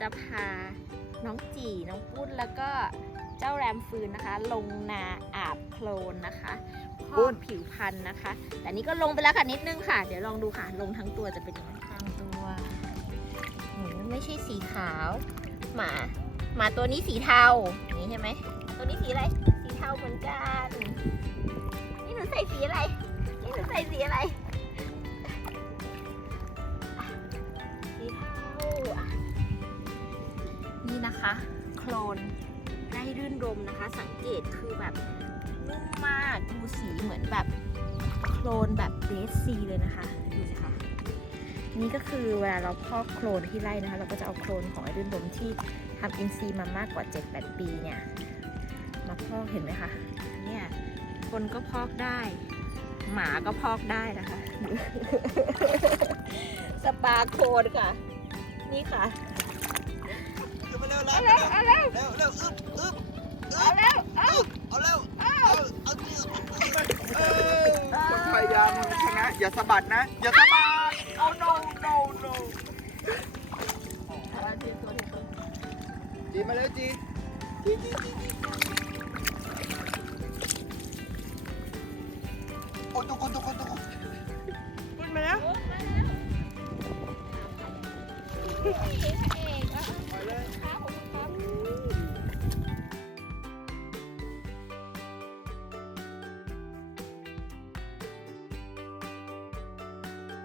จะพาน้องจีน้องปุ้นแล้วก็เจ้าแรมฟืนนะคะ ลงนาอาบโคลนนะคะพปุ้อกนผิวพันธุ์นะคะ แต่นี่ก็ลงไปแล้วค่ะนิดนึงค่ะ เดี๋ยวลองดูค่ะ ลงทั้งตัวจะเป็นยังไงทั้งตัวหืมไม่ใช่สีขาว หมาหมาตัวนี้สีเทานี่ใช่ไหมตัวนี้สีอะไร สีเทาเหมือนกัน นี่หนูใส่สีอะไร นี่หนูใส่สีอะไร นี่นะคะ โคลนไร่รื่นรมนะคะ สังเกตคือแบบนุ่มมากดูสีเหมือนแบบโคลนแบบเดซซีเลยนะคะ ดูสิคะนี่ก็คือเวลาเราพอกโคลนที่ไร่นะคะ เราก็จะเอาโคลนของไร่รื่นรมที่ทำอินทรีย์มามากกว่า 7-8 ปีเนี่ย มาพอกเห็นไหมคะเนี่ยคนก็พอกได้ หมาก็พอกได้นะคะ สปาโคนค่ะ นี่ค่ะเดี๋ยว มาเร็วเอาแล้วเร็วเอาเร็วเร็วเร็วอึ๊บอึ๊บเอาเร็วเอา เอาเร็วเอาเอาเออพยายามมันชนะอย่าสะบัดนะอย่าสะบัด oh no no no จีมาเร็วจีจีจีจีจีโอ้ตุกตุกตุกปุ้นมาแล้วนี่ค่ะ